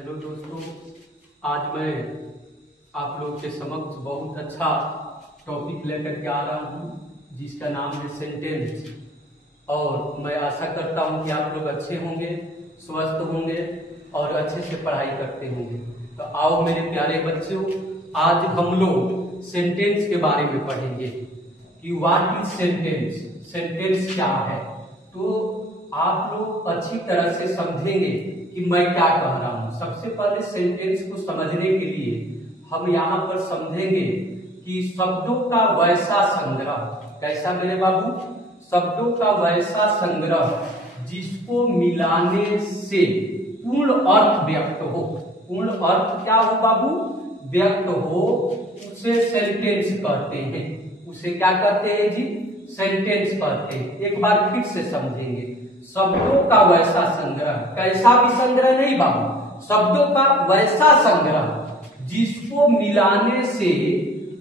Hello दोस्तों, आज मैं आप लोगों के समक्ष बहुत अच्छा टॉपिक लेकर के आ रहा हूँ जिसका नाम है सेंटेंस। और मैं आशा करता हूँ कि आप लोग अच्छे होंगे, स्वस्थ होंगे और अच्छे से पढ़ाई करते होंगे। तो आओ मेरे प्यारे बच्चों, आज हम लोग सेंटेंस के बारे में पढ़ेंगे कि व्हाट इज सेंटेंस, सेंटेंस क्या है। तो आप लोग अच्छी तरह से समझेंगे कि मैं क्या कह रहा हूं। सबसे पहले सेंटेंस को समझने के लिए हम यहाँ पर समझेंगे कि शब्दों का वैसा संग्रह, कैसा मेरे बाबू, शब्दों का वैसा संग्रह जिसको मिलाने से पूर्ण अर्थ व्यक्त हो। पूर्ण अर्थ क्या हो बाबू, व्यक्त हो, उसे सेंटेंस कहते हैं। उसे क्या कहते हैं जी, सेंटेंस कहते हैं। एक बार फिर से समझेंगे, शब्दों का वैसा संग्रह, कैसा भी संग्रह नहीं बाबू, शब्दों का वैसा संग्रह जिसको मिलाने से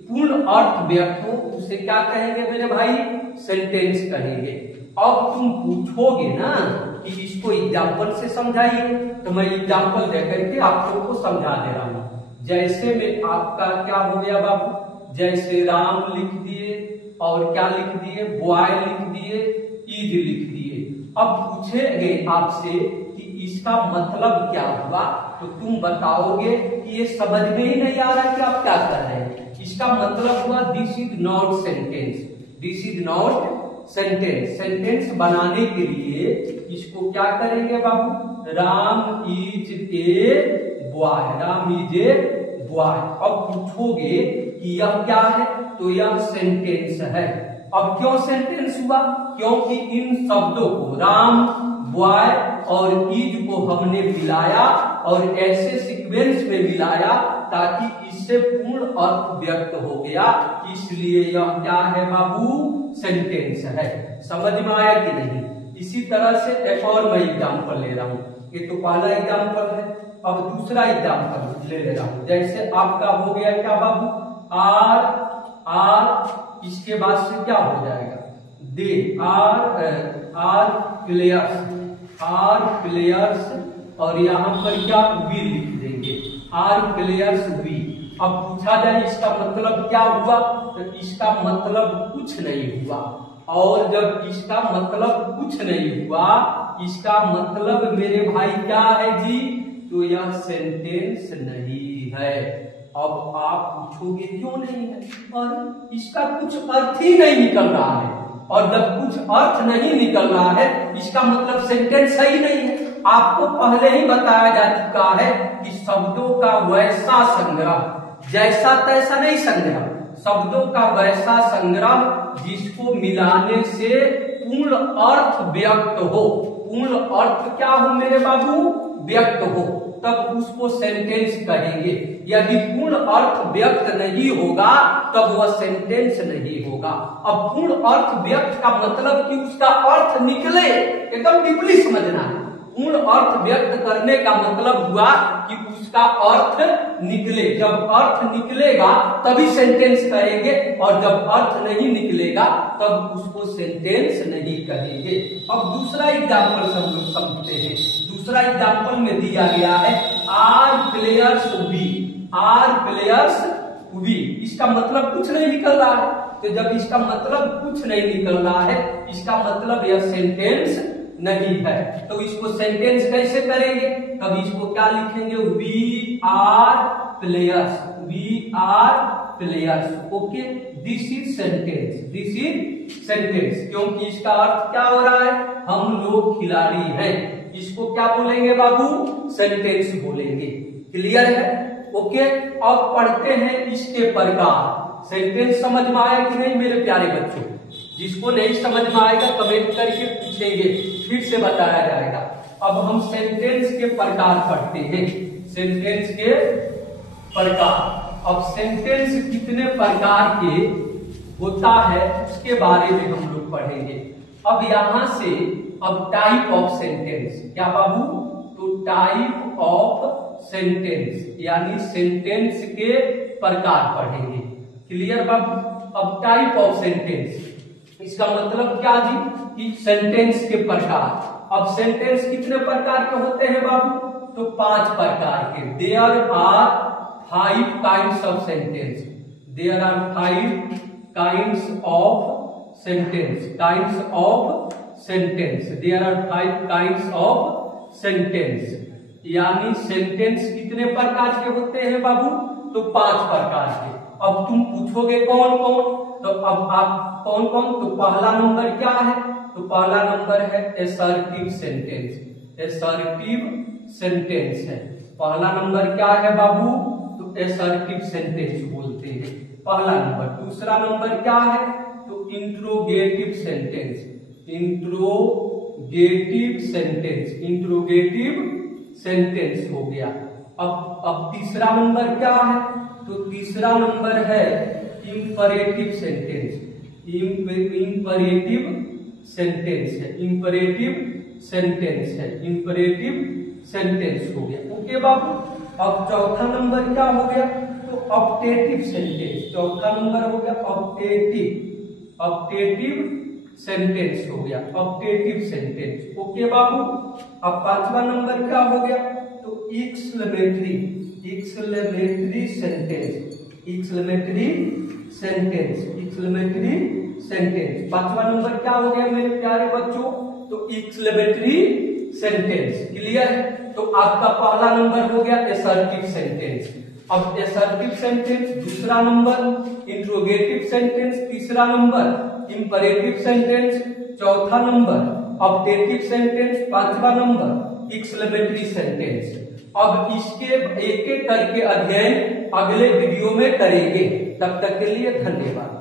पूर्ण अर्थ व्यक्त हो, उसे क्या कहेंगे मेरे भाई, सेंटेंस कहेंगे। अब तुम पूछोगे ना कि इसको एग्जाम्पल से समझाइए, तो मैं एग्जाम्पल देकर के आप लोगों को समझा दे रहा हूं। जैसे में आपका क्या हो गया बाबू, जैसे राम लिख दिए और क्या लिख दिए, बॉय लिख दिए, ईज लिख दिए। अब पूछेंगे आपसे कि इसका मतलब क्या हुआ, तो तुम बताओगे कि ये समझ में ही नहीं आ रहा कि आप क्या कर रहे हैं। इसका मतलब हुआ this is not sentence, this is not sentence. Sentence बनाने के लिए इसको क्या करेंगे बाबू, Ram is a boy, Ram is a boy. अब पूछोगे कि यह क्या है, तो यह सेंटेंस है। अब क्यों सेंटेंस हुआ, क्योंकि इन शब्दों को राम, बॉय और ईज को हमने मिलाया और ऐसे सीक्वेंस में मिलाया ताकि इससे पूर्ण अर्थ व्यक्त हो गया, इसलिए यह क्या है बाबू, सेंटेंस है। समझ में आया कि नहीं। इसी तरह से एक और मैं एग्जाम्पल ले रहा हूँ। ये तो पहला एग्जाम्पल है, अब दूसरा एग्जाम्पल ले रहा हूँ। जैसे आपका हो गया क्या बाबू, आर, इसके बाद से क्या हो जाएगा, दे, आर प्लेयर्स, और यहाँ पर क्या, वी लिख देंगे, आर प्लेयर्स वी। अब पूछा जाए इसका मतलब क्या हुआ, तो इसका मतलब कुछ नहीं हुआ। और जब इसका मतलब कुछ नहीं हुआ, इसका मतलब मेरे भाई क्या है जी, तो यह सेंटेंस नहीं है। अब आप पूछोगे क्यों नहीं है, और इसका कुछ अर्थ ही नहीं निकल रहा है। और जब कुछ अर्थ नहीं निकल रहा है, इसका मतलब सेंटेंस ही नहीं है। आपको पहले ही बताया जा चुका है कि शब्दों का वैसा संग्रह, जैसा तैसा नहीं संग्रह, शब्दों का वैसा संग्रह जिसको मिलाने से पूर्ण अर्थ व्यक्त हो। पूर्ण अर्थ क्या हो मेरे बाबू, व्यक्त हो, तब उसको सेंटेंस कहेंगे। यदि पूर्ण अर्थ व्यक्त नहीं होगा तब वह सेंटेंस नहीं होगा। अब पूर्ण अर्थ व्यक्त का मतलब कि उसका अर्थ निकले, एकदम डीपली समझना है। पूर्ण अर्थ व्यक्त करने का मतलब हुआ कि उसका अर्थ निकले। जब अर्थ निकलेगा तभी सेंटेंस कहेंगे, और जब अर्थ नहीं निकलेगा तब उसको सेंटेंस नहीं कहेंगे। अब दूसरा एग्जाम्पल सब लोग समझते हैं। दूसरा एग्जाम्पल में दिया गया है are players we, are players we. इसका मतलब कुछ नहीं निकल रहा है। तो जब इसका मतलब कुछ नहीं निकल रहा है, इसका मतलब यह सेंटेंस नहीं है। तो इसको सेंटेंस कैसे करेंगे, तब इसको क्या लिखेंगे, we are players, we are players. Okay, this is sentence, this is sentence. क्योंकि इसका अर्थ क्या हो रहा है, हम लोग खिलाड़ी हैं। इसको क्या बोलेंगे बाबू, सेंटेंस बोलेंगे। क्लियर है, ओके। अब पढ़ते हैं इसके प्रकार। सेंटेंस समझ में आया कि नहीं मेरे प्यारे बच्चों। जिसको नहीं समझ में आएगा कमेंट करके पूछेंगे, फिर से बताया जाएगा। अब हम सेंटेंस के प्रकार पढ़ते हैं, सेंटेंस के प्रकार। अब सेंटेंस कितने प्रकार के होता है उसके बारे में हम लोग पढ़ेंगे। अब यहां से अब टाइप ऑफ सेंटेंस, क्या बाबू, तो टाइप ऑफ सेंटेंस यानी सेंटेंस के प्रकार पढ़ेंगे। क्लियर बाबू। अब टाइप ऑफ सेंटेंस, इसका मतलब क्या जी, कि सेंटेंस के प्रकार। अब सेंटेंस कितने प्रकार के होते हैं बाबू, तो 5 प्रकार के। There are 5 kinds of sentence. There are 5 kinds of sentence. Kinds of sentence. There are 5 kinds of sentence. यानी सेंटेंस कितने प्रकार के होते हैं बाबू? तो 5 प्रकार के। अब तुम पूछोगे कौन कौन, तो अब आप कौन कौन, तो पहला नंबर क्या है? तो पहला नंबर है असर्टिव सेंटेंस। असर्टिव सेंटेंस है पहला नंबर। क्या है बाबू? तो असर्टिव सेंटेंस बोलते हैं पहला नंबर। दूसरा नंबर क्या है? तो interrogative sentence. Interrogative sentence. Interrogative sentence हो गया। अब तीसरा नंबर क्या है? तो तीसरा नंबर है इंपरेटिव सेंटेंस। इंपरेटिव सेंटेंस है। इंपरेटिव सेंटेंस है। इंपरेटिव सेंटेंस हो गया। ओके बाबू। अब चौथा नंबर क्या हो गया? तो ऑप्टेटिव सेंटेंस। चौथा नंबर हो गया ऑप्टेटिव। ऑप्टेटिव सेंटेंस हो गया। Optative sentence. ओके बाबू। अब पांचवा नंबर क्या हो गया? तो exclamatory. Exclamatory sentence. Exclamatory sentence. Exclamatory sentence. पांचवा नंबर क्या हो गया मेरे प्यारे बच्चों? तो एक्सक्लेमेटरी सेंटेंस। क्लियर है? तो आपका पहला नंबर हो गया असर्टिव सेंटेंस। अब असर्टिव सेंटेंस, दूसरा नंबर इंट्रोगेटिव सेंटेंस, तीसरा नंबर इंपरेटिव सेंटेंस, चौथा नंबर ऑप्टेटिव सेंटेंस, पांचवा नंबर एक्सक्लेमेटरी सेंटेंस। अब इसके एक एक करके अध्ययन अगले वीडियो में करेंगे। तब तक के लिए धन्यवाद।